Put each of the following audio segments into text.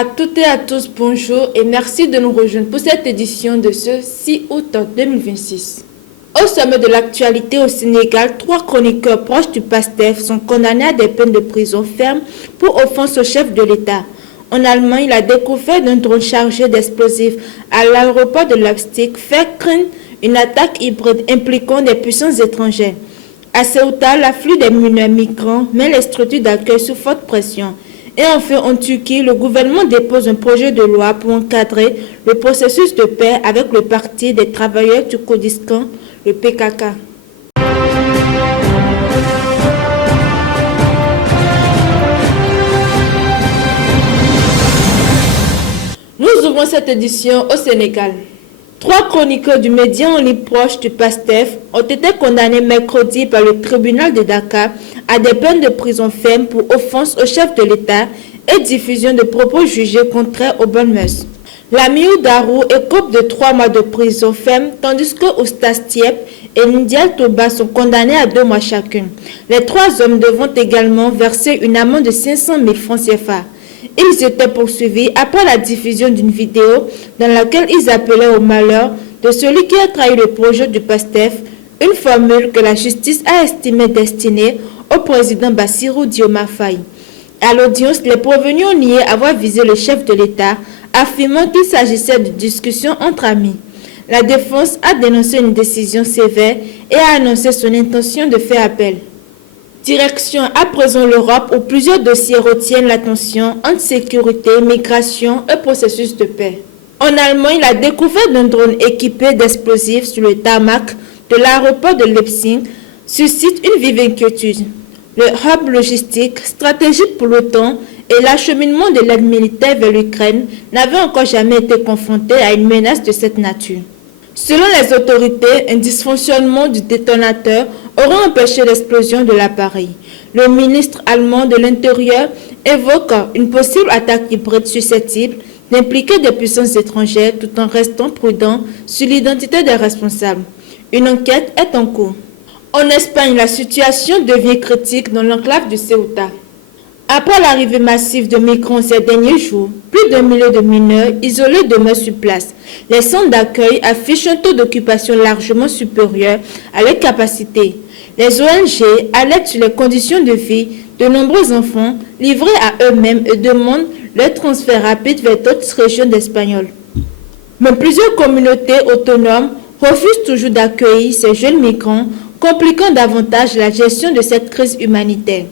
À toutes et à tous, bonjour et merci de nous rejoindre pour cette édition de ce 6 août 2026. Au sommet de l'actualité au Sénégal, 3 chroniqueurs proches du PASTEF sont condamnés à des peines de prison ferme pour offense au chef de l'État. En Allemagne, la découverte d'un drone chargé d'explosifs à l'aéroport de Leipzig fait craindre une attaque hybride impliquant des puissances étrangères. À Ceuta, l'afflux des mineurs migrants met les structures d'accueil sous forte pression. Et enfin, en Turquie, le gouvernement dépose un projet de loi pour encadrer le processus de paix avec le Parti des travailleurs du Kurdistan, le PKK. Nous ouvrons cette édition au Sénégal. 3 chroniqueurs du média en ligne proche du PASTEF ont été condamnés mercredi par le tribunal de Dakar à des peines de prison ferme pour offense au chef de l'État et diffusion de propos jugés contraires aux bonnes mœurs. Lamiou Darou écope de 3 mois de prison ferme, tandis que Oustas Tiep et Ndiaye Toba sont condamnés à 2 mois chacun. Les 3 hommes devront également verser une amende de 500 000 francs CFA. Ils étaient poursuivis après la diffusion d'une vidéo dans laquelle ils appelaient au malheur de celui qui a trahi le projet du PASTEF, une formule que la justice a estimée destinée au président Bassirou Diomaye Faye. À l'audience, les prévenus ont nié avoir visé le chef de l'État, affirmant qu'il s'agissait de discussions entre amis. La défense a dénoncé une décision sévère et a annoncé son intention de faire appel. Direction à présent l'Europe où plusieurs dossiers retiennent l'attention entre sécurité, migration et processus de paix. En Allemagne, la découverte d'un drone équipé d'explosifs sur le tarmac de l'aéroport de Leipzig suscite une vive inquiétude. Le hub logistique stratégique pour l'OTAN et l'acheminement de l'aide militaire vers l'Ukraine n'avaient encore jamais été confrontés à une menace de cette nature. Selon les autorités, un dysfonctionnement du détonateur aurait empêché l'explosion de l'appareil. Le ministre allemand de l'Intérieur évoque une possible attaque hybride susceptible d'impliquer des puissances étrangères tout en restant prudent sur l'identité des responsables. Une enquête est en cours. En Espagne, la situation devient critique dans l'enclave de Ceuta. Après l'arrivée massive de migrants ces derniers jours, plus d'1 million de mineurs isolés demeurent sur place. Les centres d'accueil affichent un taux d'occupation largement supérieur à leur capacité. Les ONG alertent sur les conditions de vie de nombreux enfants livrés à eux-mêmes et demandent leur transfert rapide vers d'autres régions d'Espagnol. Mais plusieurs communautés autonomes refusent toujours d'accueillir ces jeunes migrants, compliquant davantage la gestion de cette crise humanitaire.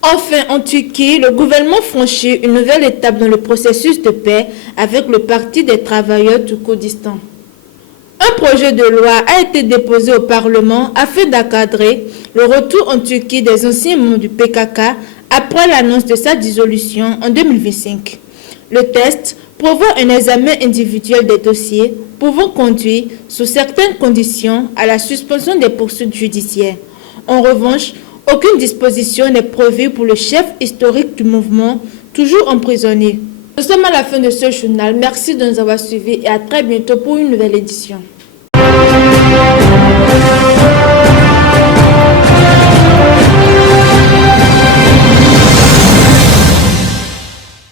Enfin, en Turquie, le gouvernement franchit une nouvelle étape dans le processus de paix avec le Parti des travailleurs du Kurdistan. Un projet de loi a été déposé au Parlement afin d'encadrer le retour en Turquie des anciens membres du PKK après l'annonce de sa dissolution en 2025. Le texte prévoit un examen individuel des dossiers pouvant conduire, sous certaines conditions, à la suspension des poursuites judiciaires. En revanche, aucune disposition n'est prévue pour le chef historique du mouvement, toujours emprisonné. Nous sommes à la fin de ce journal. Merci de nous avoir suivis et à très bientôt pour une nouvelle édition.